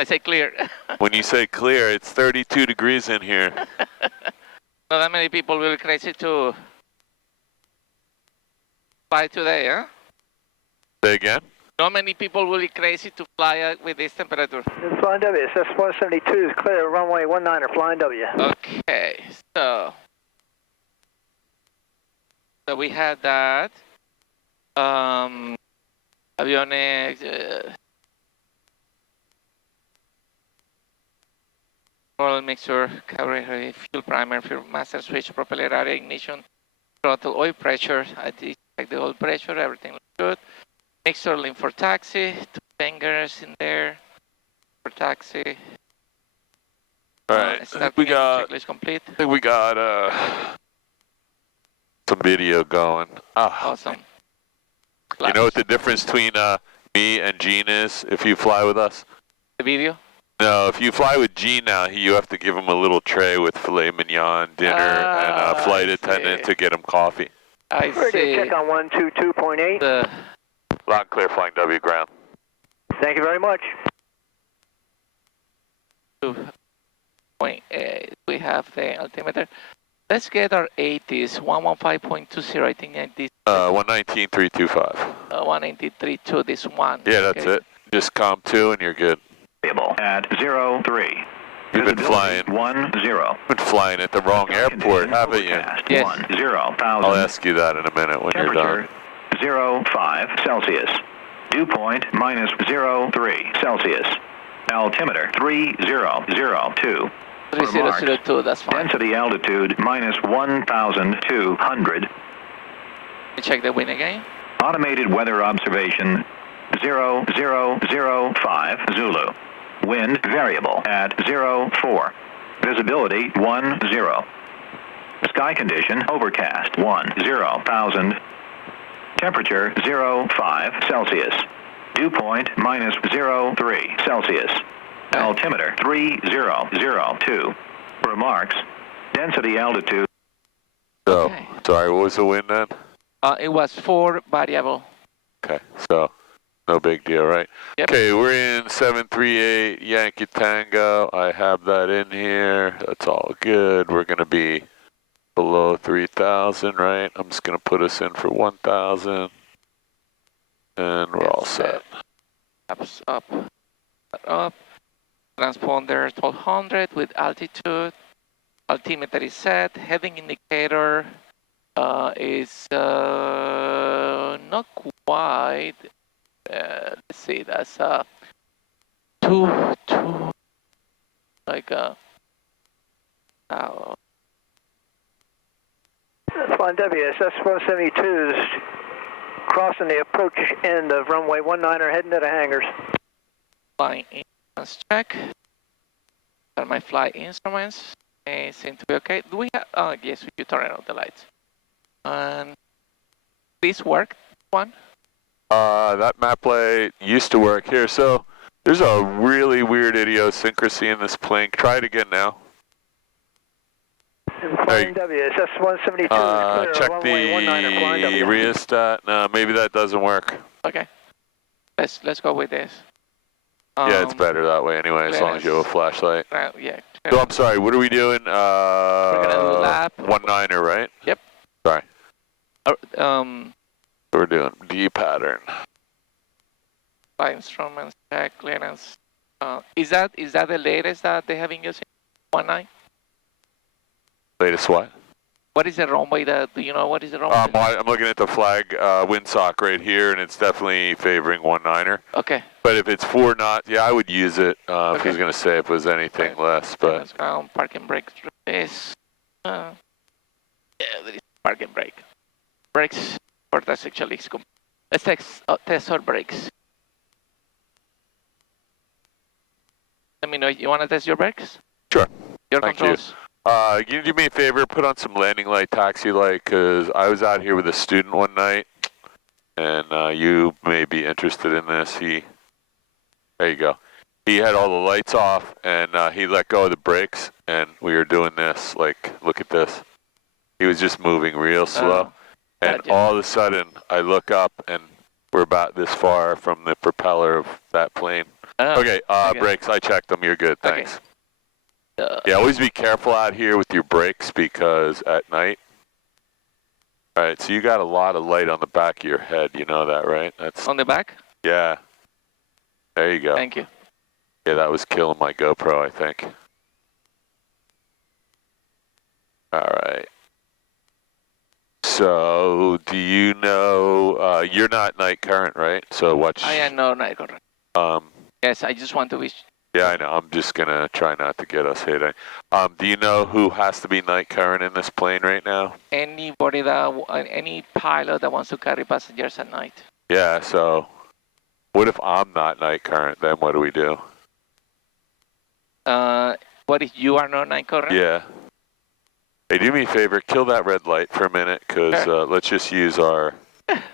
when I say clear. When you say clear, it's 32 degrees in here. Not that many people will be crazy to fly today, huh? Say again? Not many people will be crazy to fly with this temperature. Flying W, SS 172 is clear, runway 19er, flying W. Okay, so we had that. Aviones. Mixture, carburetor, fuel primer, fuel master switch, propeller area, ignition, throttle, oil pressure. I did check the oil pressure, everything looks good. Mixture link for taxi, 2 fingers in there for taxi. All right, I think we got. Checklist complete. I think we got some video going. Awesome. You know what the difference between me and Gene is if you fly with us? The video? No, if you fly with Gene now, you have to give him a little tray with filet mignon, dinner, and a flight attendant to get him coffee. I see. Check on 122.8. Loud and clear, flying W ground. Thank you very much. 2.8. We have the altimeter. Let's get our 80s. 115.20. I think this. 119.325. 193.2. This one. Yeah, that's it. Just COM 2 and you're good. At 03. You've been flying. 10. Been flying at the wrong airport, haven't you? Yes. 10,000. I'll ask you that in a minute when you're done. 05 Celsius. Dew point -03 Celsius. Altimeter 3002. 3002, that's fine. Density altitude -1,200. Let me check the wind again. Automated weather observation 0005 Zulu. Wind variable at 04. Visibility 10. Sky condition overcast 10,000. Temperature 05 Celsius. Dew point -03 Celsius. Altimeter 3002. Remarks. Density altitude. So, Okay. sorry, what was the wind then? It was 4 variable. Okay, so no big deal, right? Yep. Okay, we're in 738 Yankee Tango. I have that in here. That's all good. We're going to be below 3,000, right? I'm just going to put us in for 1,000. And we're all set. Up. Transponder 1200 with altitude. Altimeter is set. Heading indicator is not quite. Let's see, that's two, like Flying W, SS 172 is crossing the approach end of runway 19er, heading to the hangars. flying instruments check. Are my flight instruments? They seem to be okay. Do we have? Yes, you turn on the lights. And this work one? That map plate used to work here. So there's a really weird idiosyncrasy in this plane. Try it again now. Flying W, SS 172 is clear. Check runway 19er, flying the W. rheostat. No, maybe that doesn't work. Okay. Let's go with this. Yeah, it's better that way anyway, as long as you have a flashlight. Yeah. So I'm sorry, what are we doing? We're gonna do lap. 19er, right? Yep. Sorry. We're doing D pattern. Flight instruments check, clearance. Is that the latest that they have in using 19? Latest what? What is the runway that, do you know what is the runway? I'm looking at the flag windsock right here, and it's definitely favoring 19er. Okay. But if it's 4 knots, yeah, I would use it. If I was going to say if it was anything less, but. Ground, parking brake is, yeah, there is parking brake. Brakes, or that's actually, let's test our brakes. Let me know, you want to test your brakes? Sure. Your Thank controls? Can you do me a favor, put on some landing light, taxi light, because I was out here with a student one night, and you may be interested in this. There you go. He had all the lights off, and he let go of the brakes, and we were doing this, like, look at this. He was just moving real slow, and all of a sudden, I look up, and we're about this far from the propeller of that plane. Okay, brakes, I checked them. You're good, thanks. Okay. Yeah, always be careful out here with your brakes because at night. All right, so you got a lot of light on the back of your head. You know that, right? That's On the back? Yeah. There you go. Thank you. Yeah, that was killing my GoPro, I think. All right. So, do you know, you're not night current, right? So watch. I am no night current. Yes, I just want to wish. Yeah, I know. I'm just going to try not to get us hit. Do you know who has to be night current in this plane right now? Anybody any pilot that wants to carry passengers at night. Yeah, so what if I'm not night current? Then what do we do? What if you are not night current? Yeah. Hey, do me a favor, kill that red light for a minute, because let's just use our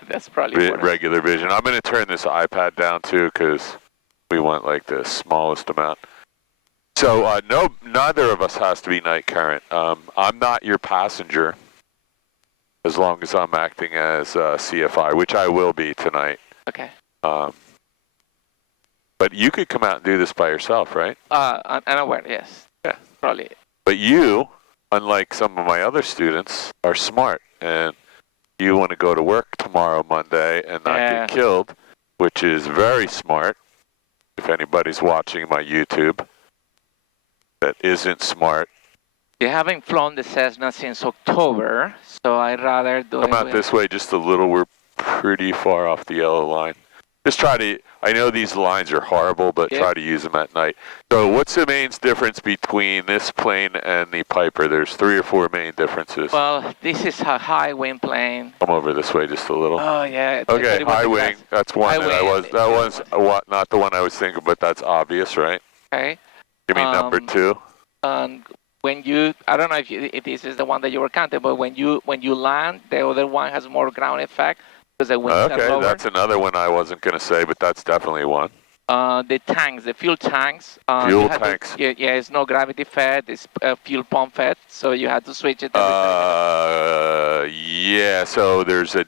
That's probably regular vision. I'm going to turn this iPad down too, because we want like the smallest amount. So neither of us has to be night current. I'm not your passenger, as long as I'm acting as CFI, which I will be tonight. Okay. But you could come out and do this by yourself, right? I'm aware, yes. Yeah. Probably. But you, unlike some of my other students, are smart, and you want to go to work tomorrow, Monday, and not get killed, which is very smart. If anybody's watching my YouTube that isn't smart. You haven't flown the Cessna since October, so I'd rather do Come out this way just a little. We're pretty far off the yellow line. Just try to, I know these lines are horrible, but try to use them at night. So what's the main difference between this plane and the Piper? There's 3 or 4 main differences. Well, this is a high wing plane. Come over this way just a little. Oh, yeah. Okay, high wing. That's one that that was not the one I was thinking, but that's obvious, right? Okay. Give me number 2. When you, I don't know if this is the one that you were counting, but when you land, the other one has more ground effect. Because the wings are lower. That's another one I wasn't going to say, but that's definitely one. The tanks, the fuel tanks. Fuel tanks. It's no gravity fed, it's fuel pump fed, so you had to switch it every yeah, so there's an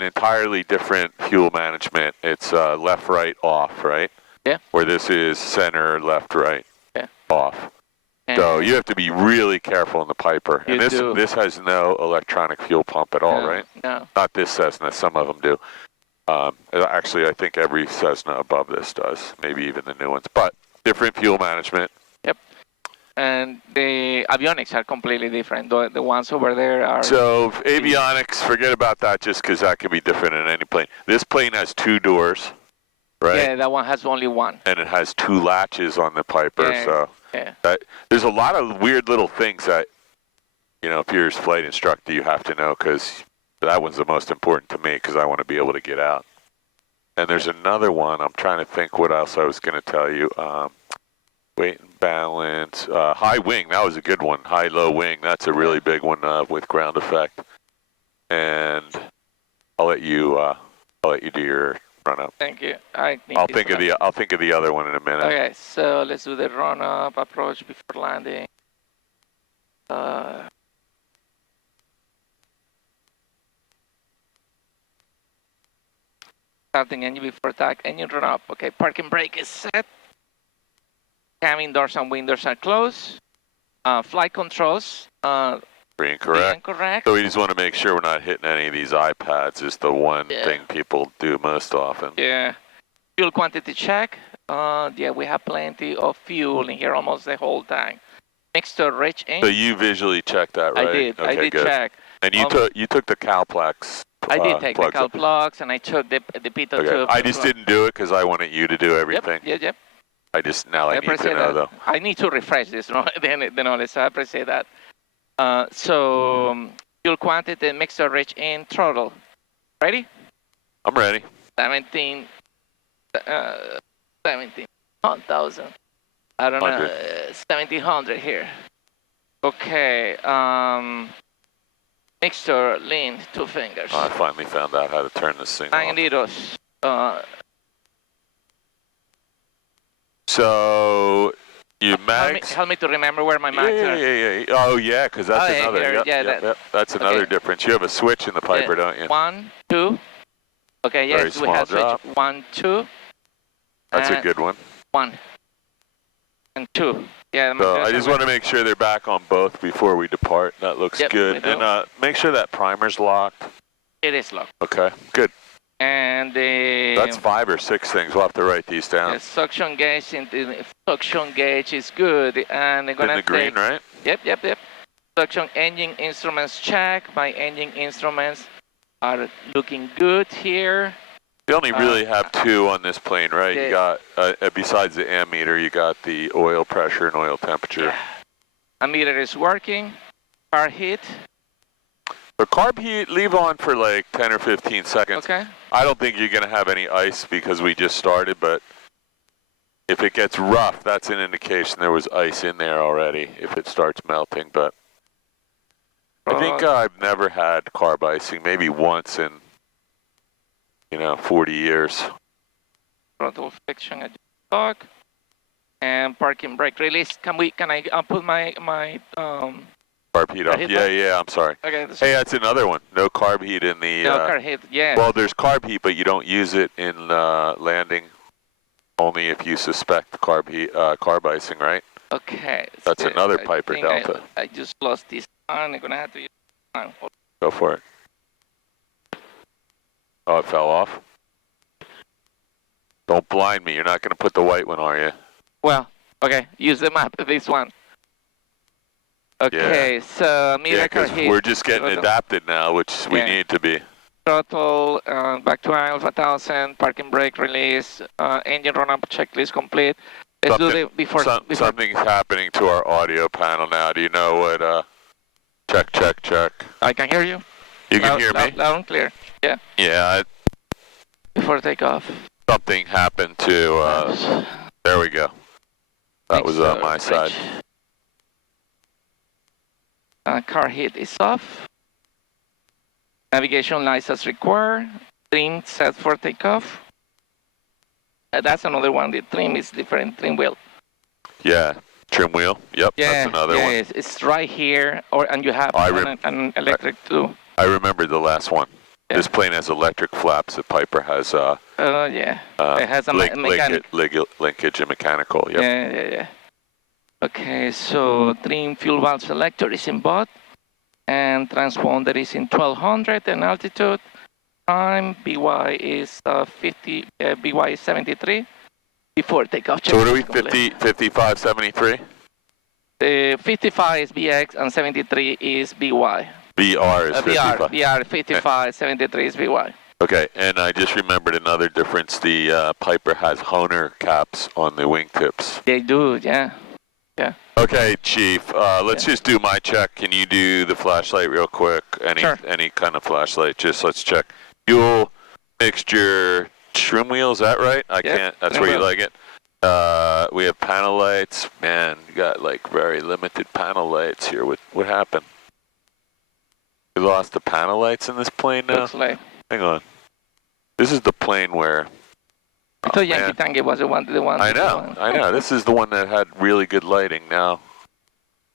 entirely different fuel management. It's left, right, off, right? Yeah. Where this is center, left, right, off. So you have to be really careful in the Piper. And this has no electronic fuel pump at all, right? No. Not this Cessna, some of them do. Actually, I think every Cessna above this does, maybe even the new ones. But different fuel management. Yep. And the avionics are completely different. The ones over there are... So avionics, forget about that just because that can be different in any plane. This plane has 2 doors, right? Yeah, that one has only 1. And it has 2 latches on the Piper, so... Yeah. There's a lot of weird little things that, you know, if you're a flight instructor, you have to know, because that one's the most important to me, because I want to be able to get out. And there's another one. I'm trying to think what else I was going to tell you. Weight and balance. High wing, that was a good one. High, low wing, that's a really big one with ground effect. And I'll let you do your run up. Thank you. I'll think of the other one in a minute. Okay, so let's do the run up approach before landing. Starting engine before attack, engine run up. Okay, parking brake is set. Cabin doors and windows are closed. Flight controls. Incorrect. So we just want to make sure we're not hitting any of these iPads is the one thing people do most often. Yeah. Fuel quantity check. Yeah, we have plenty of fuel in here, almost the whole tank. Mixture rich in. So you visually checked that, right? I did. Okay, I did good. check. And you took the Calplex. I did take the Cal plugs, and I took the pitot tube. I just didn't do it because I wanted you to do everything. Yep. I need to know though. I need to refresh this, the knowledge, so I appreciate that. So fuel quantity, mixture rich in, throttle. Ready? I'm ready. 17,000. I don't know, 1,700 here. Okay, mixture, lean, 2 fingers. I finally found out how to turn this thing off. Magnetos. So, you mags? Help me to remember where my mags are. Yeah. Oh, yeah, because that's another. Yep. That's another difference. You have a switch in the Piper, don't you? 1, 2. Okay, yes, we have switch. 1, 2. That's a good one. 1 and 2. Yeah. So I just want to make sure they're back on both before we depart. That looks good. And make sure that primer's locked. It is locked. Okay, good. And the... That's 5 or 6 things. We'll have to write these down. The suction gauge is good. And they're gonna in the green, right? Yep. Suction engine instruments check. My engine instruments are looking good here. You only really have 2 on this plane, right? You got, besides the ammeter, you got the oil pressure and oil temperature. Yeah. Ammeter is working. Car heat. The carb heat, leave on for like 10 or 15 seconds. Okay. I don't think you're going to have any ice because we just started, but if it gets rough, that's an indication there was ice in there already if it starts melting. But I think I've never had carb icing, maybe once in 40 years. Throttle friction adjust torque and parking brake release. Can I put my carb heat off? Yeah, I'm sorry. Okay. Hey, that's another one. No carb heat in the... No carb heat, yeah. Well, there's carb heat, but you don't use it in landing only if you suspect carb icing, right? Okay. That's another Piper Delta. I just lost this one. I'm going to have to use this one. Go for it. Oh, it fell off? Don't blind me. You're not going to put the white one, are you? Well, okay. Use the map, this one. Okay, so meter car heat. We're just getting adapted now, which we need to be. Throttle, back to Alpha 1000, parking brake release, engine run-up checklist complete. Let's do the before. Something's happening to our audio panel now. Do you know what? Check. I can hear you. You can hear me? Loud and clear. Yeah. Yeah. Before takeoff. Something happened to. There we go. That was on my side. Car heat is off. Navigation lights as required. Trim set for takeoff. That's another one. The trim is different. Trim wheel. Yeah. Trim wheel. Yep. That's another one. Yeah, it's right here. And you have an electric too. I remember the last one. Yeah. This plane has electric flaps. The Piper has it has a linkage and mechanical. Yep. Yeah. Okay, so trim fuel valve selector is in both, and transponder is in 1200, and altitude time BY is 73 before takeoff. So what are we? 5573. 55 is BX and 73 is BY. BR is 55. BR 55, 73 is BY. Okay, and I just remembered another difference. The Piper has Honer caps on the wingtips. They do, yeah. Okay, Chief, let's just do my check. Can you do the flashlight real quick? Any kind of flashlight, just let's check. Fuel, mixture, trim wheel, is that right? I can't, that's where you like it. We have panel lights. Man, you got like very limited panel lights here. What happened? We lost the panel lights in this plane now? Looks like. Hang on. This is the plane where... I thought Yankee Tango was the one. I know. This is the one that had really good lighting now.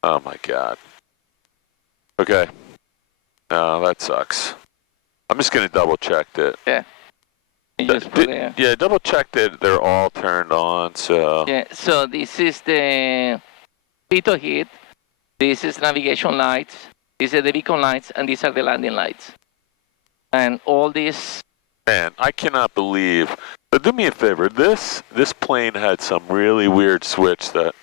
Oh my God. Okay. No, that sucks. I'm just going to double check that. Yeah. Yeah, double check that they're all turned on, so... Yeah, so this is the pitot heat, this is navigation lights, these are the beacon lights, and these are the landing lights. And all this... Man, I cannot believe... But do me a favor, this plane had some really weird switch that...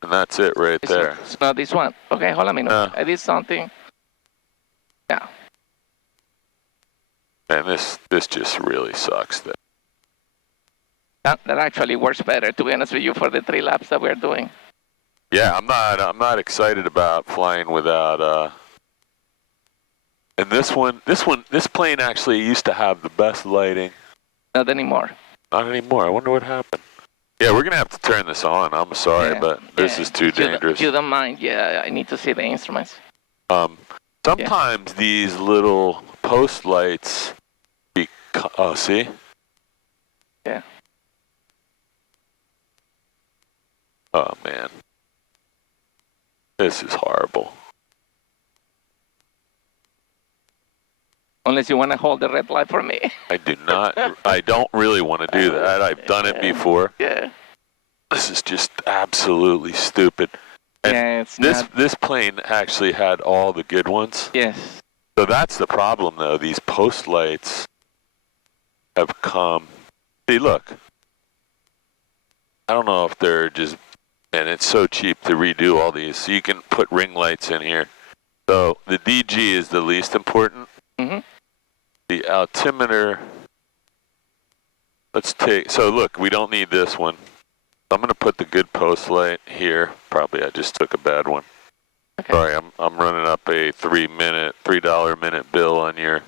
And that's it right there. It's not this one. Okay, hold on a minute. I did something. Yeah. And this just really sucks. That actually works better, to be honest with you, for the 3 laps that we're doing. Yeah, I'm not excited about flying without and this plane actually used to have the best lighting. Not anymore. Not anymore. I wonder what happened. Yeah, we're gonna have to turn this on. I'm sorry, but this is too dangerous. You don't mind? Yeah, I need to see the instruments. Sometimes these little post lights. Oh, see? Yeah. Oh man, this is horrible. Unless you want to hold the red light for me. I do not. I don't really want to do that. I've done it before. Yeah. This is just absolutely stupid. And yeah, it's this plane actually had all the good ones. Yes. So that's the problem, though. These post lights have come. See, look. I don't know if they're just, and it's so cheap to redo all these. So you can put ring lights in here. So the DG is the least important. Mm-hmm. The altimeter, let's take, so look, we don't need this one. I'm going to put the good post light here. Probably I just took a bad one. Okay. Sorry, I'm running up a $3 a minute bill on your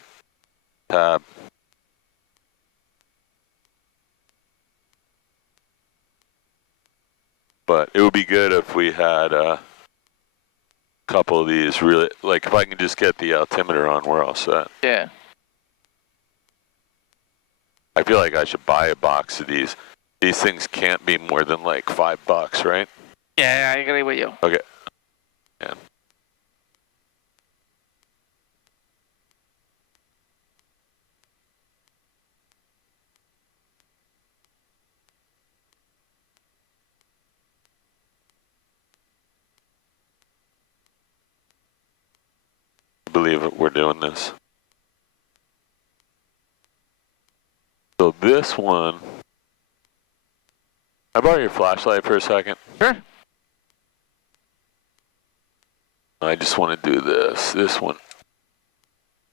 tab. But it would be good if we had a couple of these really, like if I can just get the altimeter on, we're all set. Yeah. I feel like I should buy a box of these. These things can't be more than like $5, right? Yeah, I agree with you. Okay. Yeah. I believe it, we're doing this. So this one, I borrow your flashlight for a second? Sure. I just want to do this one.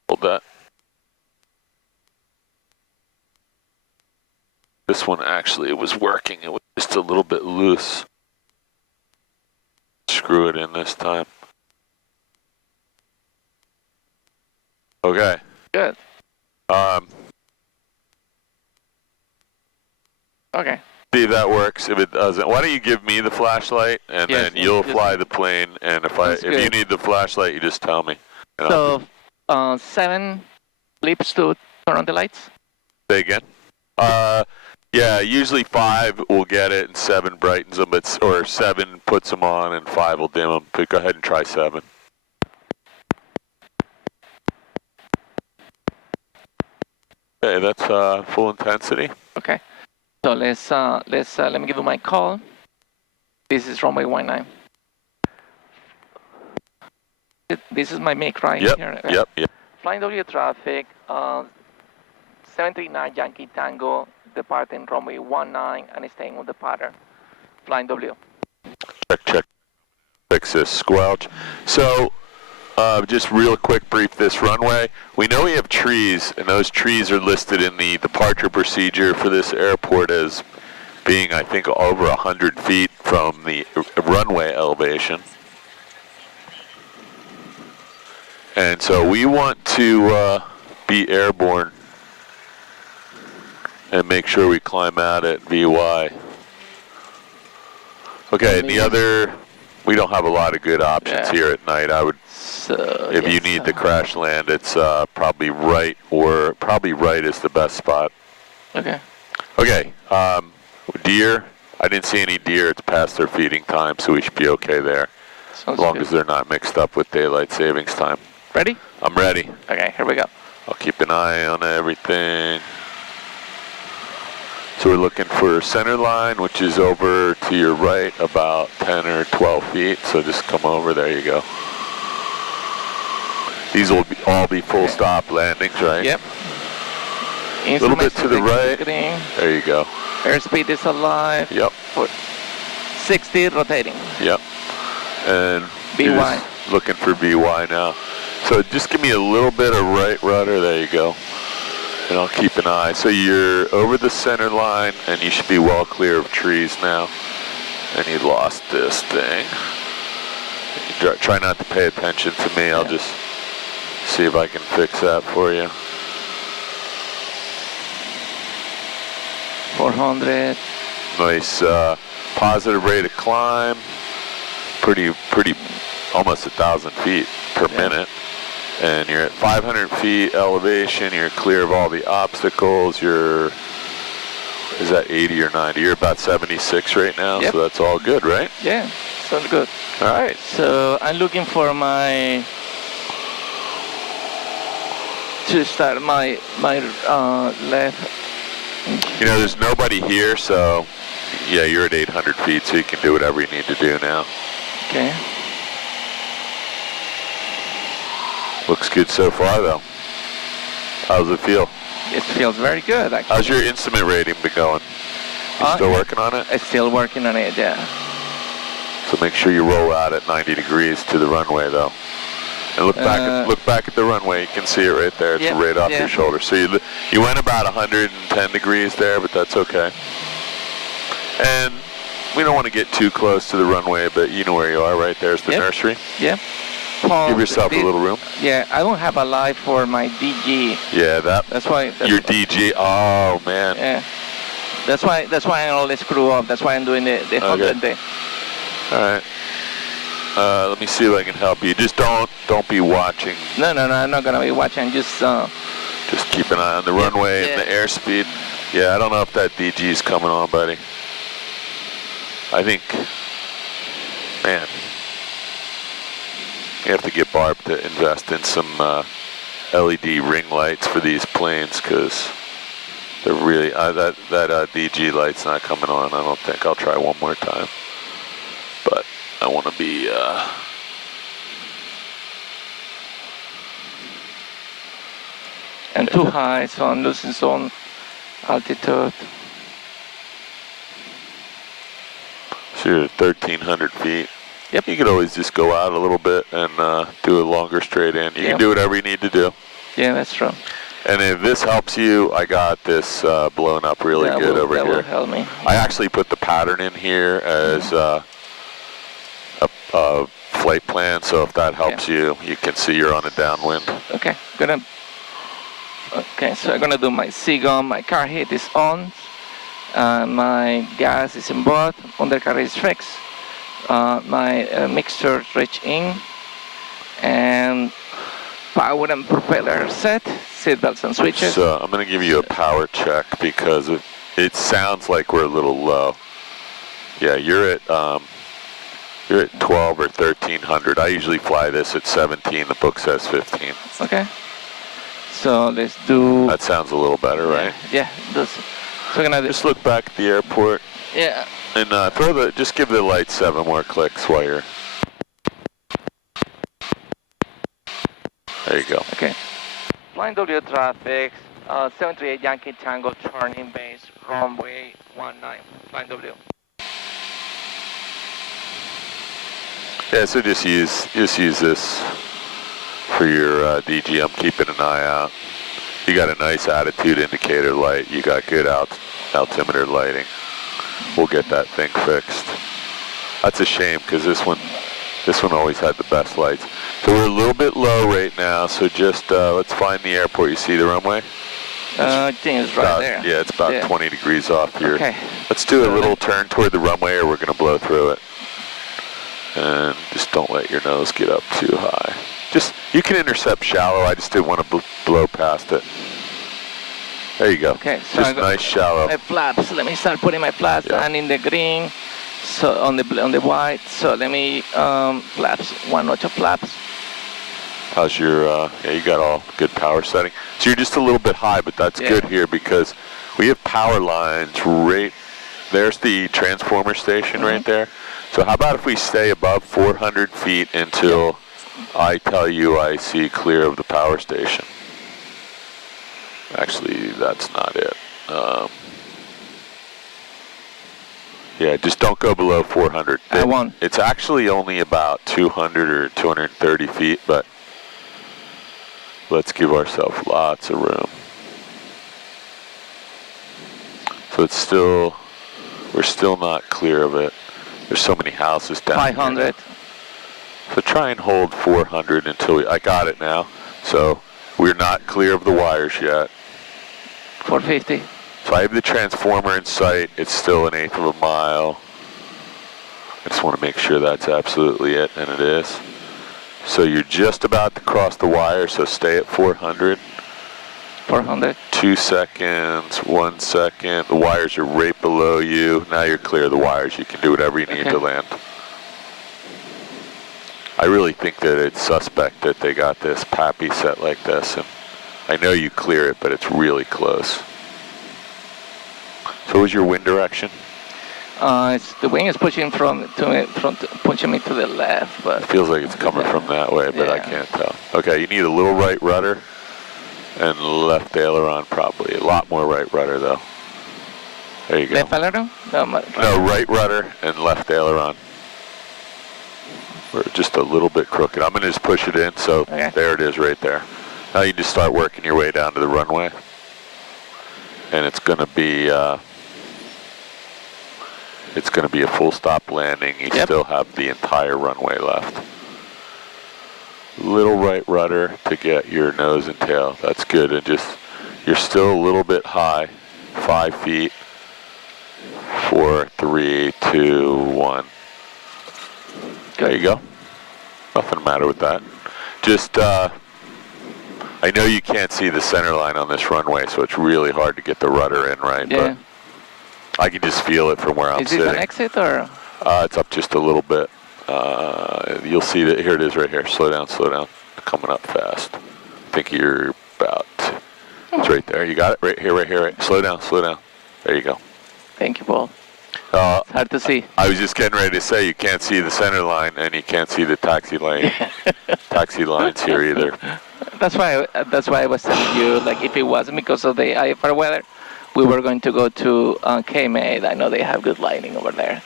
Hold that. This one actually, it was working. It was just a little bit loose. Screw it in this time. Okay. Good. Okay. See if that works. If it doesn't, why don't you give me the flashlight and Yes, then you'll fly the plane. And if you need the flashlight, you just tell me. So 7 blips to turn on the lights? Say again? Yeah, usually 5 will get it and 7 brightens them, or 7 puts them on and 5 will dim them. But go ahead and try 7. Okay, that's full intensity. Okay. So let me give you my call. This is runway 19. This is my make right here. Yep. Flying W traffic, 739 Yankee Tango, departing runway 19 and staying on the pattern. Flying W. Check. Fix this squelch. So, just real quick brief this runway. We know we have trees, and those trees are listed in the departure procedure for this airport as being, I think, over 100 feet from the runway elevation. And so we want to be airborne and make sure we climb out at VY. Okay, and the other, we don't have a lot of good options here at night. I would, if you need the crash land, it's probably right, or probably right is the best spot. Okay. Okay, deer, I didn't see any deer. It's past their feeding time, so we should be okay there. Sounds as long good. as they're not mixed up with daylight savings time. Ready? I'm ready. Okay, here we go. I'll keep an eye on everything. So we're looking for center line, which is over to your right about 10 or 12 feet. So just come over, there you go. These will all be full stop landings, right? Yep. A little bit to the right. Screen. There you go. Airspeed is alive. Yep. 60 rotating. Yep. And VY. Looking for VY now. So just give me a little bit of right rudder. There you go. And I'll keep an eye. So you're over the center line, and you should be well clear of trees now. And you lost this thing. Try not to pay attention to me. I'll just see if I can fix that for you. 400. Nice positive rate of climb. Pretty, almost 1,000 feet per minute. And you're at 500 feet elevation. You're clear of all the obstacles. Is that 80 or 90? You're about 76 right now, so that's all good, right? Yeah, sounds good. All right. So I'm looking for my to start my left. You know, there's nobody here, so yeah, you're at 800 feet, so you can do whatever you need to do now. Okay. Looks good so far, though. How's it feel? It feels very good, actually. How's your instrument rating been going? You still working on it? I'm still working on it, yeah. So make sure you roll out at 90 degrees to the runway, though. And look back at the runway. You can see it right there. It's right off your shoulder. So you went about 110 degrees there, but that's okay. And we don't want to get too close to the runway, but you know where you are. Right there's the nursery. Yeah. Give yourself a little room. Yeah, I don't have a light for my DG. Yeah, that's why. Your DG. Oh man. Yeah. That's why I always screw up. That's why I'm doing the 100 day. All right. Let me see if I can help you. Just don't be watching. No, I'm not gonna be watching. Just keep an eye on the runway and the airspeed. Yeah, I don't know if that DG is coming on, buddy. I think, man, you have to get Barb to invest in some LED ring lights for these planes, because they're really that DG light's not coming on. I don't think. I'll try one more time, but I want to be and too high, so I'm losing some altitude. So you're at 1,300 feet. Yep. You could always just go out a little bit and do a longer straight in. You can do whatever you need to do. Yeah, that's true. And if this helps you, I got this blown up really good over here. That will help me. I actually put the pattern in here as a flight plan, so if that helps you, you can see you're on a downwind. Okay, so I'm gonna do my SIGOM. My car heat is on. My gas is in board. Undercarriage is fixed. My mixture reach in, and power and propeller set. Seatbelts and switches. So I'm going to give you a power check because it sounds like we're a little low. Yeah, you're at 12 or 1300. I usually fly this at 17. The book says 15. Okay. So let's do. That sounds a little better, right? Yeah, it does. So we're gonna just look back at the airport. Yeah. And just give the lights 7 more clicks while you're. There you go. Okay. Flying W traffic, 738 Yankee Tango turning base, runway 19. Flying W. Yeah, so just use this for your DG. I'm keeping an eye out. You got a nice attitude indicator light. You got good altimeter lighting. We'll get that thing fixed. That's a shame because this one always had the best lights. So we're a little bit low right now. So just let's find the airport. You see the runway? I think it's right there. Yeah, it's about 20 degrees off here. Okay. Let's do a little turn toward the runway, or we're going to blow through it. And just don't let your nose get up too high. You can intercept shallow. I just didn't want to blow past it. There you go. Okay, so just nice shallow. My flaps. Let me start putting my flaps and in the green, so on the white. So let me flaps. 1 notch of flaps. How's your? Yeah, you got all good power setting. So you're just a little bit high, but that's good here because we have power lines right. There's the transformer station right there. So how about if we stay above 400 feet until I tell you I see clear of the power station? Actually, that's not it. Yeah, just don't go below 400. I won't. It's actually only about 200 or 230 feet, but let's give ourselves lots of room. So we're still not clear of it. There's so many houses down 500. here. So try and hold 400 until I got it now. So we're not clear of the wires yet. 450. So I have the transformer in sight. It's still 1/8 of a mile. I just want to make sure that's absolutely it, and it is. So you're just about to cross the wire, so stay at 400. 400. 2 seconds, 1 second. The wires are right below you. Now you're clear of the wires. You can do whatever you need to land. I really think that it's suspect that they got this PAPI set like this, and I know you clear it, but it's really close. So what's your wind direction? The wind is pushing pushing me to the left, but It feels like it's coming from that way, but I can't tell. Okay, you need a little right rudder and left aileron probably. A lot more right rudder though. There you go. Left aileron? No, right rudder and left aileron. We're just a little bit crooked. I'm gonna just push it in, so there it is right there. Now you just start working your way down to the runway. And it's gonna be a full stop landing. You still have the entire runway left. Little right rudder to get your nose and tail. That's good. And just, you're still a little bit high. 5 feet. 4, 3, 2, 1. There you go. Nothing the matter with that. Just, I know you can't see the center line on this runway, so it's really hard to get the rudder in, right? Yeah. But I can just feel it from where I'm sitting. Is it an exit or? It's up just a little bit. You'll see that, here it is right here. Slow down, coming up fast. I think you're about, it's right there. You got it? Right here, right. Slow down. There you go. Thank you, Paul. It's hard to see. I was just getting ready to say you can't see the center line and you can't see the taxi lane. Taxi lines here either. That's why I was telling you, like, if it wasn't because of the IFR weather, we were going to go to K-Made. I know they have good lighting over there.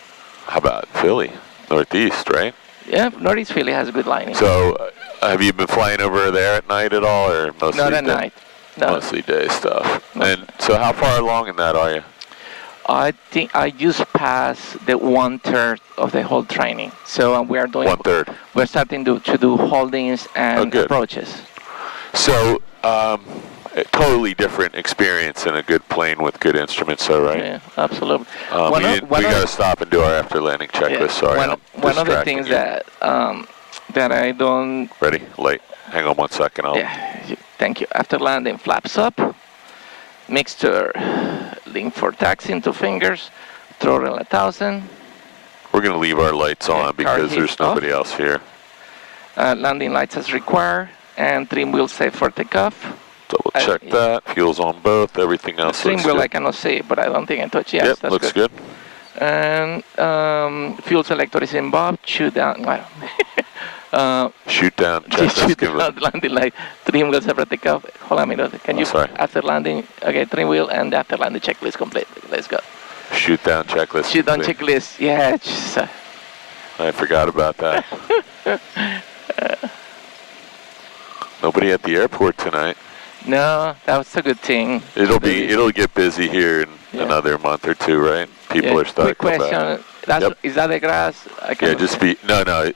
How about Philly? Northeast, right? Yeah, Northeast Philly has good lighting. So, have you been flying over there at night at all, or mostly Not at night. No. Mostly day stuff. No. And so, how far along in that are you? I think I just passed the 1/3 of the whole training. So we are doing 1/3. We're starting to do holdings and approaches. So, a totally different experience in a good plane with good instruments, so right? Yeah, absolutely. We got to stop and do our after landing checklist. Sorry, one of the things that I don't. Ready? Late. Hang on 1 second. Thank you. After landing, flaps up. Mixture, link for taxi into fingers, throttle 1,000. We're going to leave our lights on because there's nobody else here. Landing lights as required, and trim wheel safe for takeoff. Double check that. Fuel's on both. Everything else looks good. Trim wheel I cannot see, but I don't think I touched. Yes, that's looks good. And fuel selector is in Bob. Shoot down. Shoot down. Shoot down landing light. Trim wheel separate takeoff. Hold on a minute. Can you after landing? Okay, trim wheel and after landing checklist complete. Let's go. Shoot down checklist. Shoot down checklist. Yeah. I forgot about that. Nobody at the airport tonight. No, that was a good thing. It'll get busy here in another month or two, right? People are starting to come back. Is that the grass? No.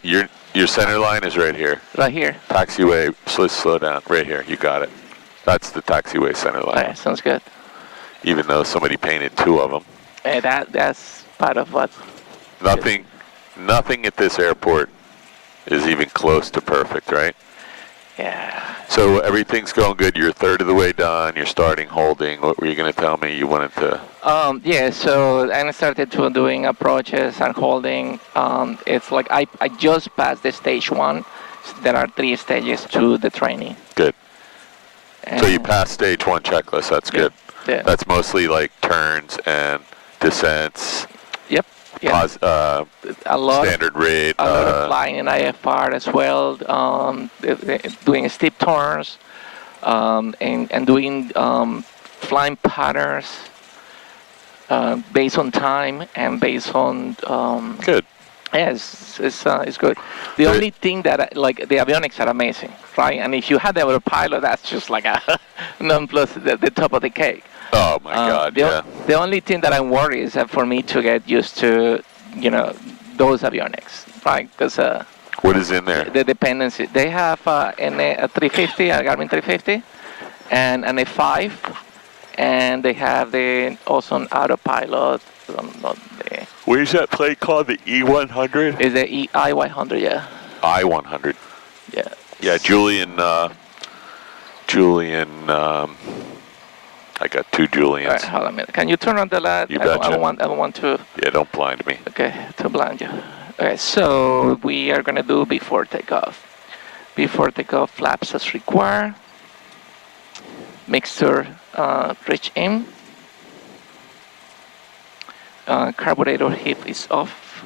Your center line is right here. Right here. Taxiway. Slow down. Right here. You got it. That's the taxiway center line. All right, sounds good. Even though somebody painted 2 of them. That's part of what. Nothing at this airport is even close to perfect, right? Yeah. So everything's going good. You're a third of the way done. You're starting holding. What were you going to tell me? You wanted to... So I started doing approaches and holding. It's like I just passed the stage 1. There are 3 stages to the training. Good. And so you passed stage 1 checklist. That's good. Yeah. That's mostly like turns and descents. Yep. Yeah. A lot standard rate. A lot of flying in IFR as well. Doing steep turns and doing flying patterns based on time and based on. Good. Yes, it's good. The only thing that the avionics are amazing, right? And if you had the autopilot, that's just like a non-plus the top of the cake. Oh my God! The only thing that I'm worried is that for me to get used to, those avionics, right? Because what is in there? The dependency. They have a 350, a Garmin 350, and an A5, and they have the awesome autopilot. Where's that plane called? The E100? Is the I100? Yeah. I100. Yeah. Yeah, Julian. I got 2 Julians. All right, hold on a minute. Can you turn on the light? You betcha. I don't want to. Yeah, don't blind me. Okay, to blind you. Okay, so we are gonna do before takeoff. Before takeoff, flaps as required. mixture reach in. Carburetor heat is off,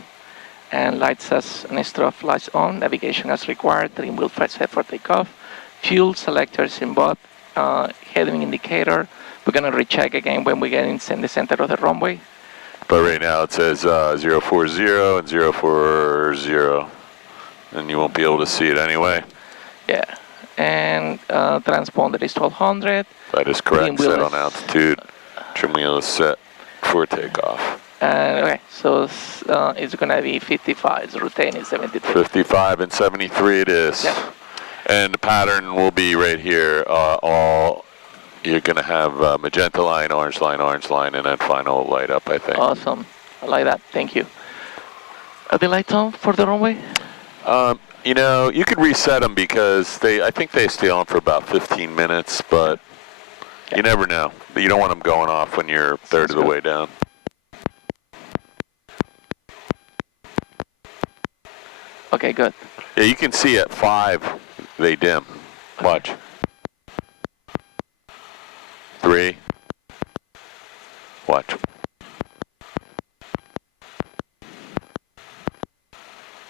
and lights as an extra flash on. Navigation as required. Trim wheel set for takeoff. Fuel selectors in both. Heading indicator. We're gonna recheck again when we get in the center of the runway. But right now it says 040 and 040, and you won't be able to see it anyway. Yeah, and transponder is 1200. That is correct. Set on altitude. Trim wheel is set for takeoff. Okay, so it's gonna be 55. The routine is 73. 55 and 73 it is. Yeah. And the pattern will be right here. You're going to have magenta line, orange line, and then final light up, I think. Awesome. I like that. Thank you. Are the lights on for the runway? You know, you could reset them because I think they stay on for about 15 minutes, but you never know. You don't want them going off when you're a third of the way down. Okay, good. Yeah, you can see at 5, they dim. Watch. 3. Watch.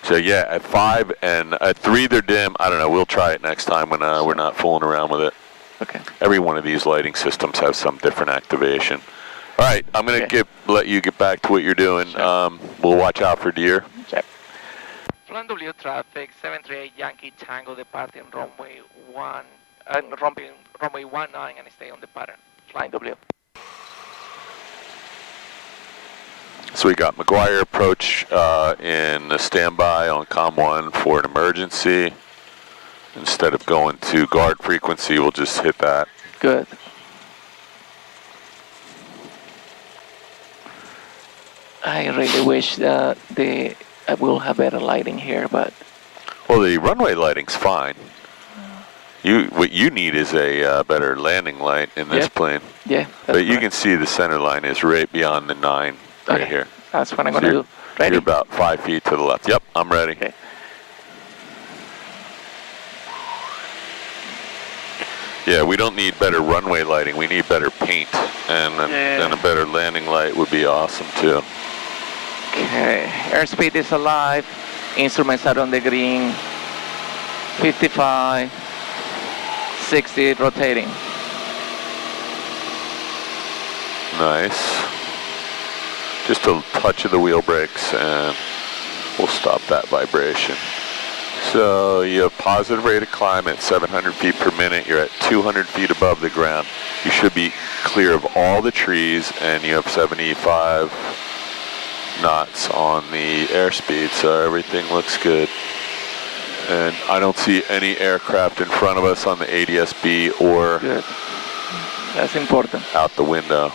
So yeah, at 5 and at 3 they're dim. I don't know. We'll try it next time when we're not fooling around with it. Okay. Every one of these lighting systems has some different activation. All right, I'm going to let you get back to what you're doing. Sure. We'll watch out for deer. Check. Flying W traffic, 738 Yankee Tango departing runway 19 and stay on the pattern. Flying W. So we got McGuire approach in the standby on COM 1 for an emergency. Instead of going to guard frequency, we'll just hit that. Good. I really wish that I will have better lighting here, but... Well, the runway lighting's fine. What you need is a better landing light in this plane. Yeah. But you can see the center line is right beyond the 9 right here. That's what I'm going to do. Ready? You're about 5 feet to the left. Yep, I'm ready. Okay. Yeah, we don't need better runway lighting. We need better paint, and a better landing light would be awesome too. Okay, airspeed is alive. Instruments are on the green. 55, 60, rotating. Nice. Just a touch of the wheel brakes, and we'll stop that vibration. So you have positive rate of climb at 700 feet per minute. You're at 200 feet above the ground. You should be clear of all the trees, and you have 75 knots on the airspeed, so everything looks good. And I don't see any aircraft in front of us on the ADS-B or good. That's important. Out the window.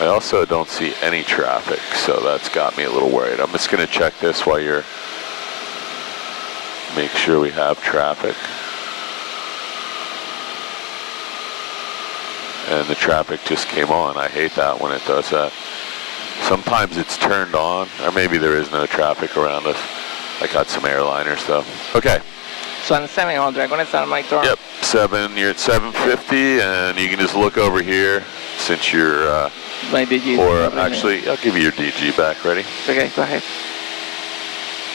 I also don't see any traffic, so that's got me a little worried. I'm just going to check this while you're... Make sure we have traffic. And the traffic just came on. I hate that when it does that. Sometimes it's turned on, or maybe there is no traffic around us. I got some airliners though. Okay. So I'm 700, I'm gonna start my turn. Yep, you're at 750, and you can just look over here since you're, my DG. Or actually, I'll give you your DG back, ready? Okay, go ahead.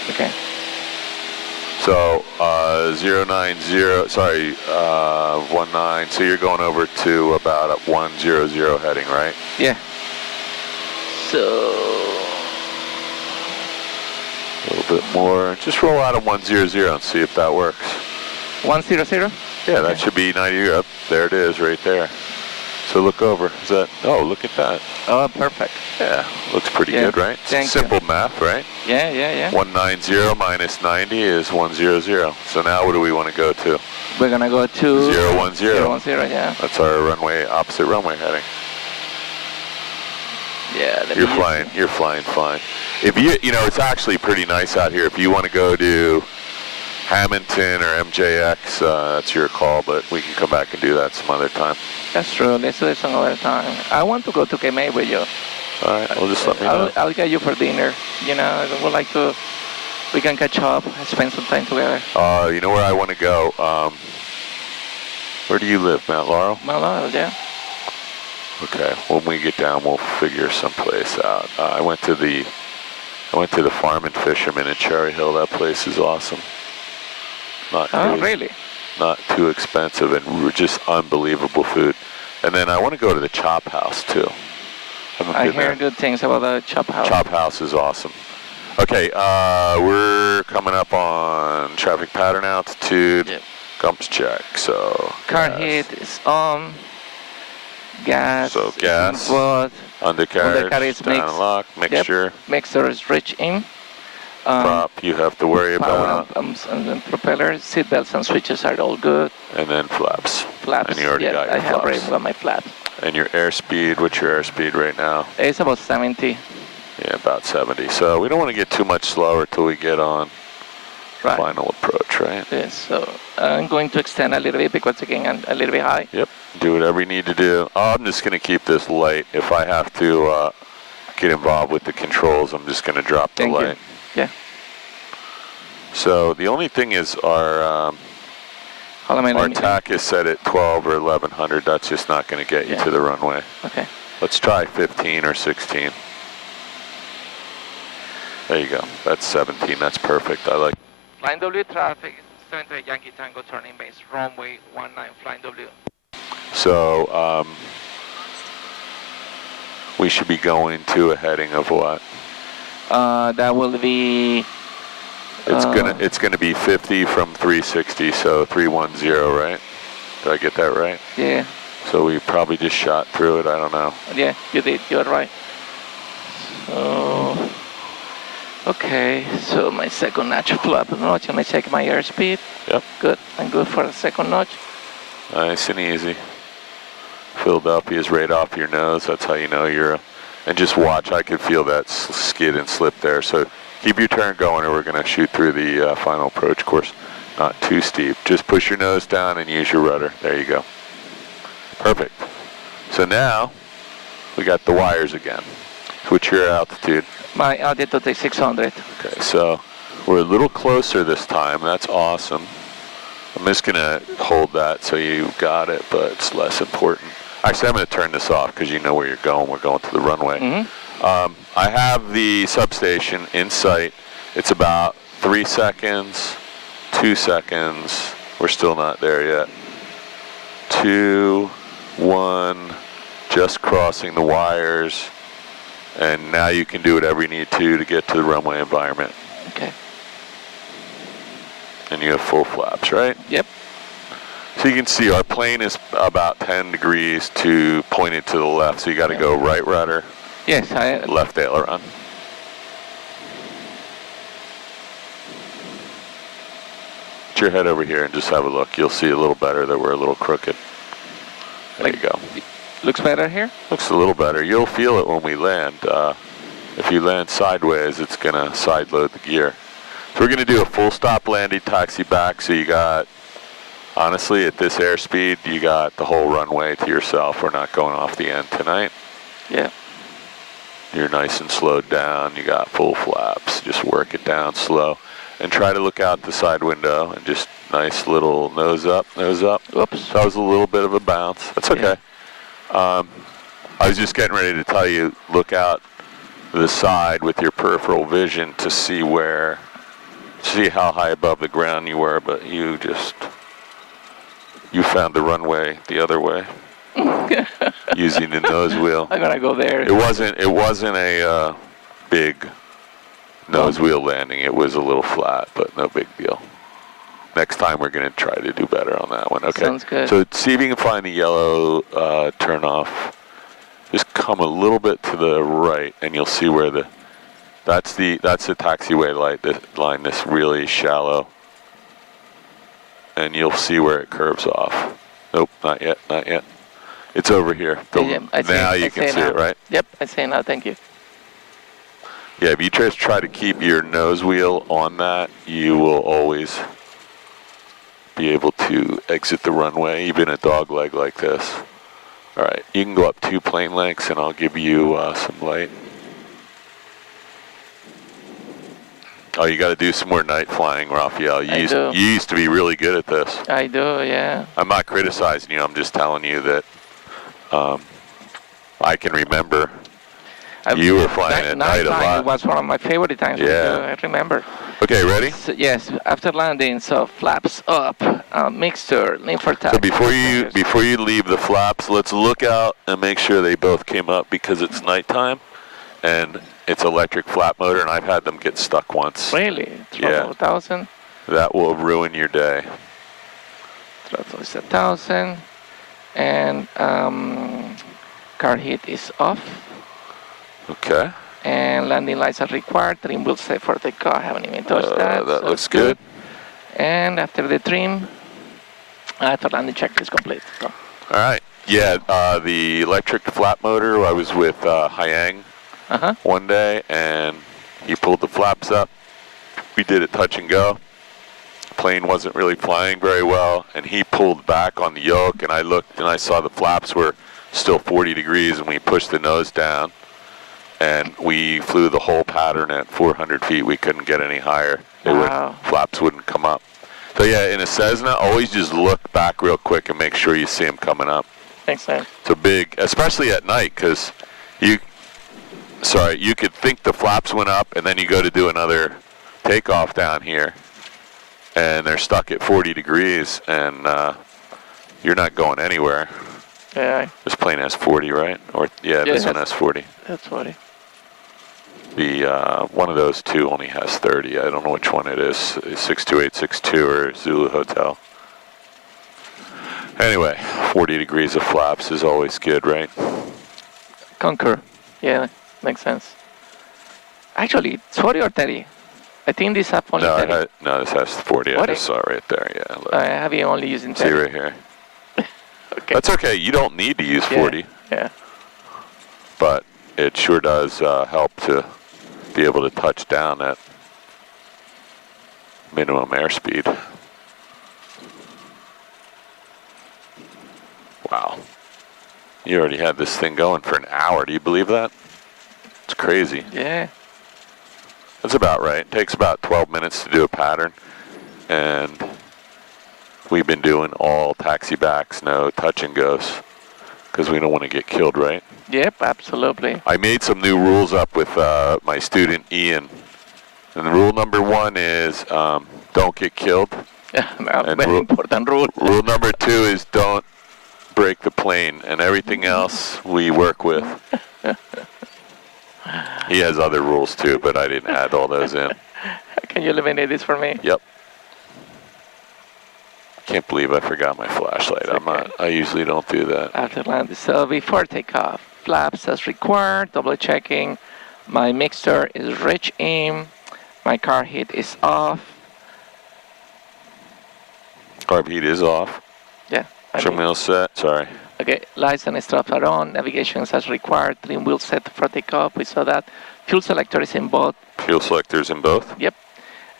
Okay. So, 090, sorry, 19, so you're going over to about 100 heading, right? Yeah. So... A little bit more. Just roll out of 100 and see if that works. 100? Yeah, that should be 90. Up there it is, right there. So look over. Is that? Oh, look at that. Oh, perfect. Yeah, looks pretty good, right? Simple math, right? Yeah. 190 minus 90 is 100. So now what do we want to go to? We're gonna go to 010. 010, yeah. That's our runway, opposite runway heading. Yeah. You're flying fine. If you know, it's actually pretty nice out here. If you want to go to Hamilton or MJX, that's your call, but we can come back and do that some other time. That's true. Let's do it some other time. I want to go to Kemay with you. All right, well, just let me know. I'll get you for dinner. You know, I would like to, we can catch up and spend some time together. You know where I want to go? Where do you live, Mount Laurel? Mount Laurel, yeah. Okay, when we get down, we'll figure someplace out. I went to the Farm and Fisherman in Cherry Hill. That place is awesome. Not crazy. Really? Not too expensive and just unbelievable food. And then I want to go to the Chop House too. I hear good things about the Chop House. Chop House is awesome. Okay, we're coming up on traffic pattern altitude. Yep. Gumps check. So Car heat is on. Gas. So gas. But undercarriage, down lock, mixture. Yep. Mixture is rich in. Prop you have to worry about. Pumps and then propeller, seat belts and switches are all good. And then flaps. Flaps. And you already got your I have flaps. already got my flaps. And your airspeed, what's your airspeed right now? It's about 70. Yeah, about 70. So we don't want to get too much slower till we get on final approach, right? Yes, so I'm going to extend a little bit because again I'm a little bit high. Yep, do whatever you need to do. I'm just going to keep this light. If I have to get involved with the controls, I'm just going to drop the light. Yeah. So the only thing is our TAC is set at 12 or 1100. That's just not going to get you to the runway. Okay. Let's try 15 or 16. There you go. That's 17. That's perfect. I like. Flying W traffic, 73 Yankee Tango turning base, runway 19, Flying W. So we should be going to a heading of what? That will be. It's gonna be 50 from 360, so 310, right? Did I get that right? Yeah. So we probably just shot through it. I don't know. Yeah, you did. You're right. So. Okay, so my second notch flap notch, and I check my airspeed. Yep. Good. I'm good for the second notch. Nice and easy. Philadelphia is right off your nose. That's how you know you're. And just watch. I could feel that skid and slip there. So keep your turn going, or we're going to shoot through the final approach course. Not too steep. Just push your nose down and use your rudder. There you go. Perfect. So now we got the wires again. What's your altitude? My altitude is 600. Okay, so we're a little closer this time. That's awesome. I'm just going to hold that so you got it, but it's less important. Actually, I'm going to turn this off because you know where you're going. We're going to the runway. Mm-hmm. I have the substation in sight. It's about 3 seconds, 2 seconds. We're still not there yet. 2, 1, just crossing the wires. And now you can do whatever you need to get to the runway environment. Okay. And you have full flaps, right? Yep. So you can see our plane is about 10 degrees to pointed to the left. So you got to go right rudder. Yes, left aileron. Put your head over here and just have a look. You'll see a little better that we're a little crooked. There you go. Looks better here? Looks a little better. You'll feel it when we land. If you land sideways, it's going to side load the gear. So we're going to do a full stop landing, taxi back. So you got, honestly, at this airspeed, you got the whole runway to yourself. We're not going off the end tonight. Yeah. You're nice and slowed down. You got full flaps. Just work it down slow. And try to look out the side window and just nice little nose up, nose up. Oops. That was a little bit of a bounce. That's okay. Yeah. I was just getting ready to tell you, look out the side with your peripheral vision to see how high above the ground you were, but you found the runway the other way using the nose wheel. I'm gonna go there. It wasn't a big nose wheel landing. It was a little flat, but no big deal. Next time we're going to try to do better on that one. Okay. Sounds good. So see if you can find the yellow turn off. Just come a little bit to the right, and you'll see where that's the taxiway light. This line, this really shallow, and you'll see where it curves off. Nope, not yet, not yet. It's over here. Now you can see it, right? Yep, I see it now. Thank you. Yeah, if you just try to keep your nose wheel on that, you will always be able to exit the runway, even a dog leg like this. All right, you can go up 2 plane lengths and I'll give you some light. Oh, you got to do some more night flying, Raphael. You used to be really good at this. I do, yeah. I'm not criticizing you. I'm just telling you that I can remember you were flying at night a lot. It was one of my favorite times. Yeah. I remember. Okay, ready? So, yes, after landing, so flaps up, mixture, Linford taxi. So before you leave the flaps, let's look out and make sure they both came up because it's nighttime and it's electric flap motor, and I've had them get stuck once. Really? Yeah. 1,000? That will ruin your day. Throttle is 1,000, and car heat is off. Okay. And landing lights are required. Trim will stay for the car. I haven't even touched that. That so looks good. And after the trim, after landing checklist complete. So. All right. Yeah, the electric flap motor, I was with Hyang one day, and he pulled the flaps up. We did it touch and go. Plane wasn't really flying very well, and he pulled back on the yoke, and I looked and I saw the flaps were still 40 degrees, and we pushed the nose down, and we flew the whole pattern at 400 feet. We couldn't get any higher. Flaps wouldn't come up. So yeah, in a Cessna, always just look back real quick and make sure you see them coming up. Makes sense. It's a big, especially at night, because you could think the flaps went up, and then you go to do another takeoff down here, and they're stuck at 40 degrees, and you're not going anywhere. Yeah. This plane has 40, right? Or yeah, this one has 40. That's 40. The one of those two only has 30. I don't know which one it is, 62862 or Zulu Hotel. Anyway, 40 degrees of flaps is always good, right? Concur. Yeah, makes sense. Actually, it's 40 or 30. I think this has only 30. No, this has 40. 40? I just saw it right there, yeah. Look. I have you only using 30. See right here. Okay. That's okay. You don't need to use 40. Yeah. But it sure does help to be able to touch down at minimum airspeed. Wow. You already had this thing going for an hour. Do you believe that? It's crazy. Yeah. That's about right. It takes about 12 minutes to do a pattern. And we've been doing all taxi backs, no touch and goes, because we don't want to get killed, right? Yep, absolutely. I made some new rules up with my student Ian. And rule number 1 is don't get killed. Yeah, very important rule. Rule number 2 is don't break the plane, and everything else we work with. He has other rules too, but I didn't add all those in. Can you eliminate this for me? Yep. Can't believe I forgot my flashlight. I usually don't do that. After landing, so before takeoff, flaps as required, double checking. My mixture is rich in. My car heat is off. Carb heat is off. Yeah. Trim wheel set. Sorry. Okay, lights and straps are on. Navigation is as required. Trim wheel set for takeoff. We saw that. Fuel selector is in both. Fuel selectors in both. Yep.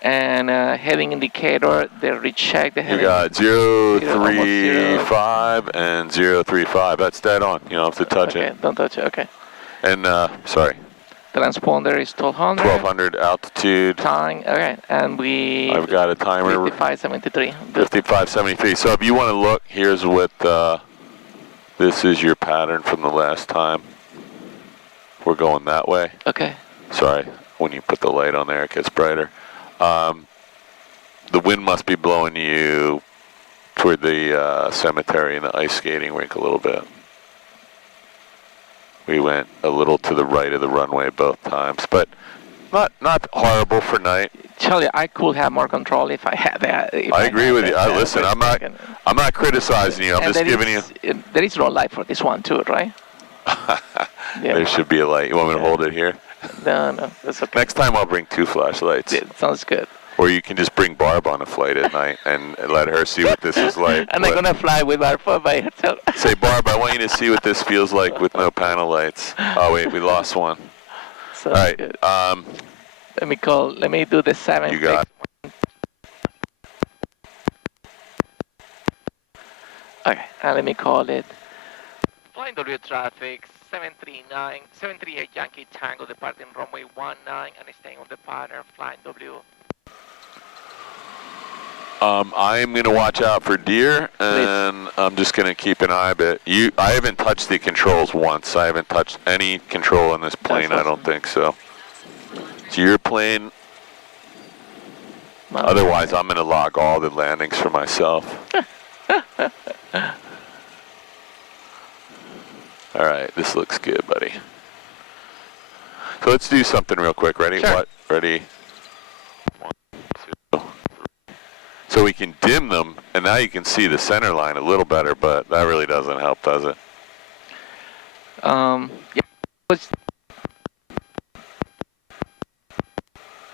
And heading indicator, they recheck the heading. You got 035 and 035. That's dead on. You don't have to touch it. Okay, don't touch it. Okay. And sorry. Transponder is 1200. 1200 altitude. Time. Okay, and I've got a timer. 5573. 5573. So if you want to look, here's what. This is your pattern from the last time. We're going that way. Okay. Sorry, when you put the light on there, it gets brighter. The wind must be blowing you toward the cemetery and the ice skating rink a little bit. We went a little to the right of the runway both times, but not horrible for night. Charlie, I could have more control if I had that. I agree with you. Listen, I'm not criticizing you. I'm just giving you. There is no light for this one too, right? Yeah. There should be a light. You want me to hold it here? No, that's okay. Next time I'll bring 2 flashlights. Yeah, sounds good. Or you can just bring Barb on a flight at night and let her see what this is like. And I'm gonna fly with Barb by herself. Say, Barb, I want you to see what this feels like with no panel lights. Oh wait, we lost one. Sounds all right. Good. Let me do the 7. You got. Okay, and let me call it. Flying W traffic 738 Yankee Tango departing runway 19 and staying on the pattern, flying W. I'm going to watch out for deer, and I'm just going to keep an eye, but I haven't touched the controls once. I haven't touched any control in this plane, I don't think so. It's your plane. Otherwise, I'm going to log all the landings for myself. All right, this looks good, buddy. So let's do something real quick. Ready? Sure. What? Ready? 1, 2, 3. So we can dim them, and now you can see the center line a little better, but that really doesn't help, does it? Yeah.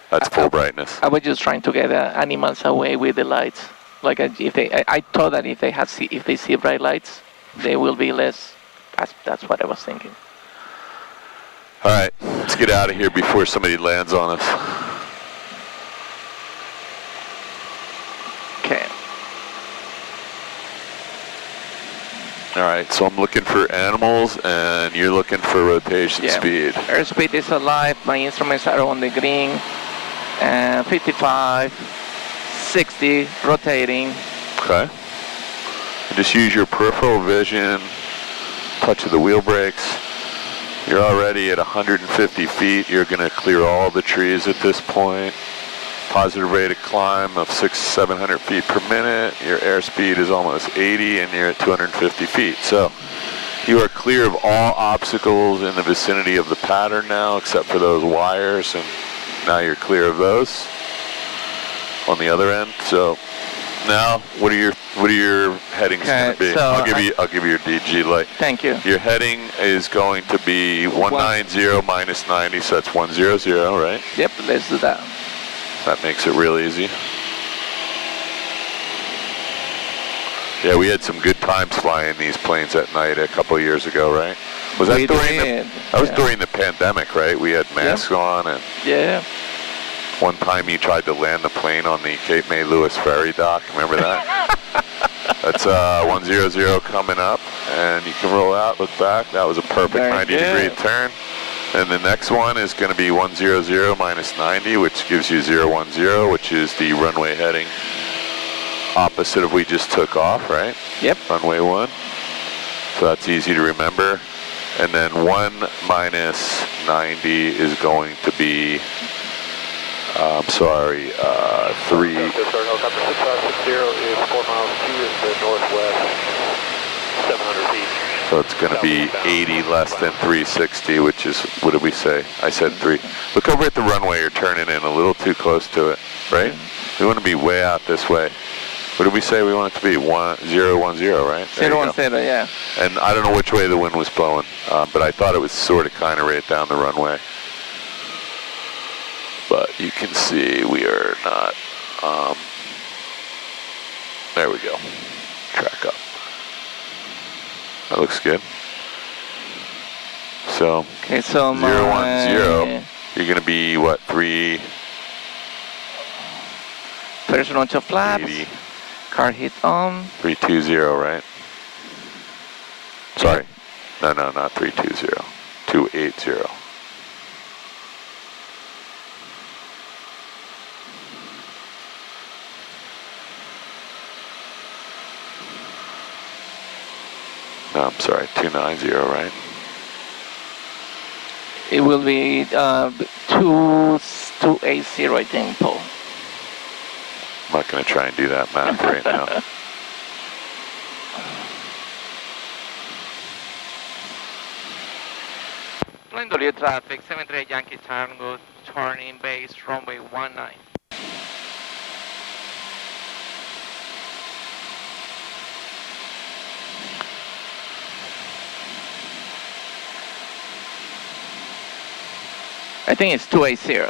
That's full brightness. I was just trying to get animals away with the lights. Like if I thought that if they see bright lights, they will be less. That's what I was thinking. All right, let's get out of here before somebody lands on us. Okay. All right, so I'm looking for animals, and you're looking for rotation speed. Airspeed is alive. My instruments are on the green. 55, 60, rotating. Okay. And just use your peripheral vision, touch of the wheel brakes. You're already at 150 feet. You're going to clear all the trees at this point. Positive rate of climb of 600-700 feet per minute. Your airspeed is almost 80, and you're at 250 feet. So you are clear of all obstacles in the vicinity of the pattern now, except for those wires, and now you're clear of those on the other end. So now, what are your headings going to be? So I'll give you your DG light. Thank you. Your heading is going to be 190 minus 90, so that's 100, right? Yep, let's do that. That makes it real easy. Yeah, we had some good times flying these planes at night a couple of years ago, right? Was that during the pandemic, right? We had masks on, and one time you tried to land the plane on the Cape May Lewis ferry dock. Remember that? That's 100 coming up, and you can roll out, look back. That was a perfect 90-degree turn. And the next one is going to be 100 minus 90, which gives you 010, which is the runway heading opposite of we just took off, right? Yep. Runway 1. So that's easy to remember. And then 1 minus 90 is going to be, 3. Helicopter 6560 is 4 miles to the northwest, 700 feet. So it's going to be 80 less than 360, which is, what did we say? I said 3. Look over at the runway, you're turning in a little too close to it, right? We want to be way out this way. What did we say we want it to be? 010, right? 010, yeah. And I don't know which way the wind was blowing, but I thought it was sort of kind of right down the runway. But you can see we are not, there we go, track up. That looks good. So, okay, so 010, you're going to be, what, 3? First launch of flaps. 80. Car hit on. 320, right? Sorry. No, not 320. 280. No, I'm sorry, 290, right? It will be 280, I think, Paul. I'm not going to try and do that math right now. Line W traffic, 73 Yankee Tango, turning base, runway 19. I think it's 280,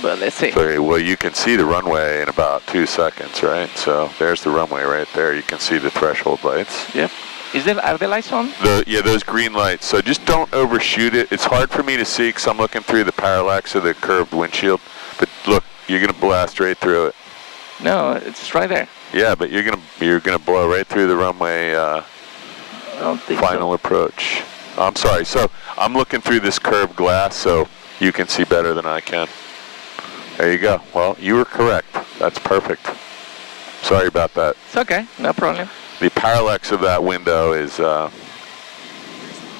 but let's see. Okay, well, you can see the runway in about 2 seconds, right? So there's the runway right there. You can see the threshold lights. Yep. Are the lights on? Yeah, those green lights. So just don't overshoot it. It's hard for me to see because I'm looking through the parallax of the curved windshield. But look, you're gonna blast right through it. No, it's right there. Yeah, but you're gonna blow right through the runway I don't think final approach. I'm sorry. So I'm looking through this curved glass so you can see better than I can. There you go. Well, you were correct. That's perfect. Sorry about that. It's okay, no problem. The parallax of that window is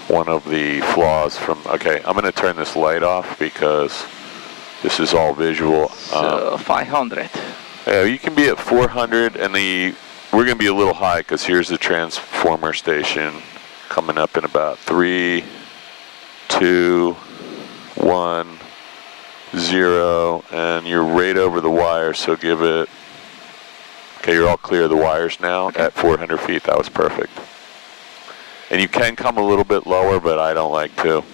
one of the flaws from, okay, I'm going to turn this light off because this is all visual. So 500. Yeah, you can be at 400 and we're going to be a little high because here's the transformer station coming up in about 3, 2, 1, 0, and you're right over the wire, so give it, okay, you're all clear of the wires now at 400 feet. That was perfect. And you can come a little bit lower, but I don't like to,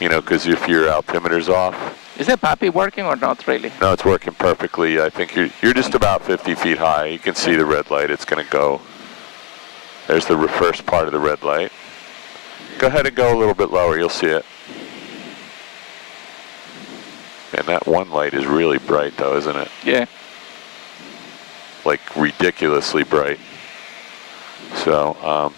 you know, because if your altimeter's off. Is the PAPI working or not really? No, it's working perfectly. I think you're just about 50 feet high. You can see the red light. It's going to go. There's the first part of the red light. Go ahead and go a little bit lower. You'll see it. And that one light is really bright, though, isn't it? Yeah. Like ridiculously bright. So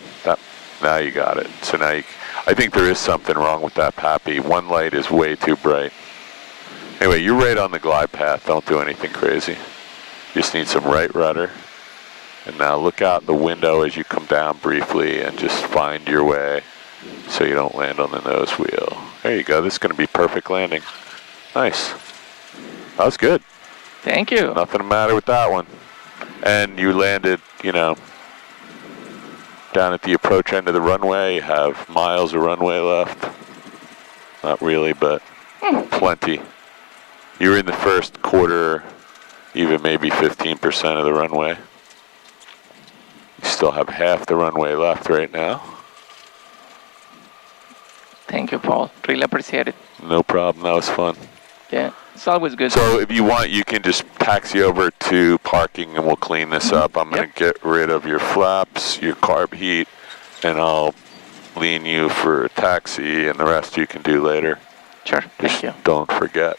now you got it. So now I think there is something wrong with that PAPI. One light is way too bright. Anyway, you're right on the glide path. Don't do anything crazy. You just need some right rudder. And now look out the window as you come down briefly and just find your way so you don't land on the nose wheel. There you go. This is going to be perfect landing. Nice. That was good. Thank you. Nothing the matter with that one. And you landed, you know, down at the approach end of the runway. You have miles of runway left. Not really, but plenty. You're in the first quarter, even maybe 15% of the runway. You still have half the runway left right now. Thank you, Paul. Really appreciate it. No problem. That was fun. Yeah, it's always good. So if you want, you can just taxi over to parking and we'll clean this up. I'm going to get rid of your flaps, your carb heat, and I'll lean you for a taxi, and the rest you can do later. Sure, thank Just you. don't forget.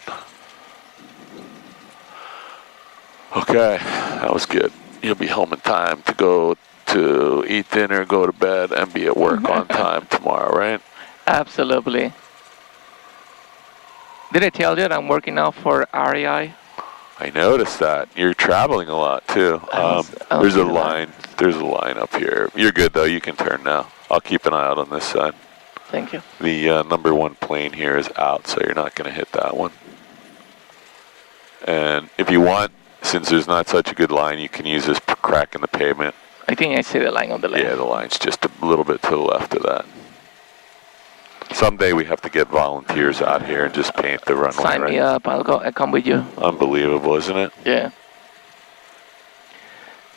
Okay, that was good. You'll be home in time to go to eat dinner, go to bed, and be at work on time tomorrow, right? Absolutely. Did I tell you that I'm working now for REI? I noticed that. You're traveling a lot, too. There's a line. There's a line up here. You're good, though. You can turn now. I'll keep an eye out on this side. Thank you. The number one plane here is out, so you're not going to hit that one. And if you want, since there's not such a good line, you can use this crack in the pavement. I think I see the line on the left. Yeah, the line's just a little bit to the left of that. Someday we have to get volunteers out here and just paint the runway. Sign me up. I'll come with you. Unbelievable, isn't it? Yeah.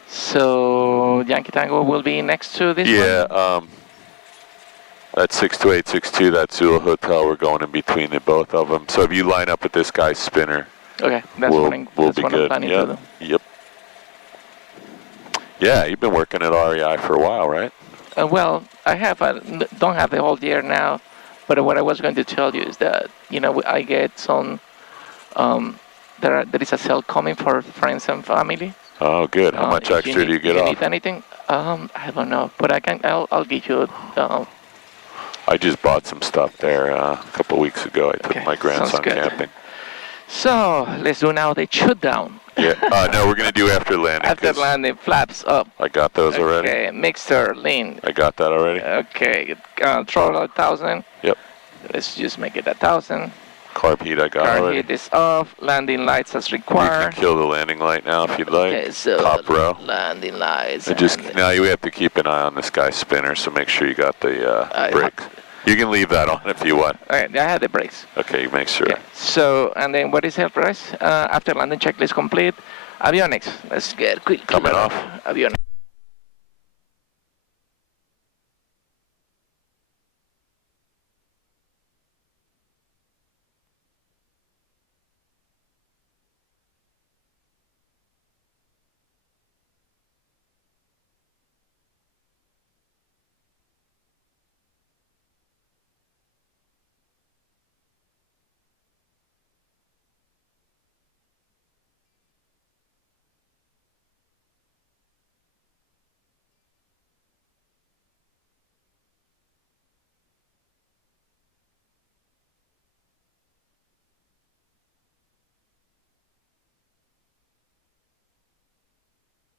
So Yankee Tango will be next to this one? Yeah, that's 62862, that's Zulu Hotel. We're going in between the both of them. So if you line up with this guy's spinner, okay, that's we'll what be I'm good. planning to do. Yep. Yeah, you've been working at REI for a while, right? Well, I don't have the whole year now, but what I was going to tell you is that, you know, I get some, there is a sale coming for friends and family. Oh, good. How much extra do you get off? Need anything? I don't know, but I'll give you. I just bought some stuff there a couple of weeks ago. I took my grandson camping. So let's do now the shoot down. Yeah. No, we're going to do after landing. After landing, flaps up. I got those already. Okay, mixer, lean. I got that already. Okay, throttle 1,000. Yep. Let's just make it 1,000. Carb heat I got already. Carb heat is off. Landing lights as required. You can kill the landing light now if you'd like. Okay, so top row. Landing lights. Now you have to keep an eye on this guy's spinner, so make sure you got the brakes. You can leave that on if you want. Okay, I have the brakes. Okay, make sure. Okay. So, and then what is the rest? After landing checklist complete, avionics. Let's get quick. Coming off. Avionics.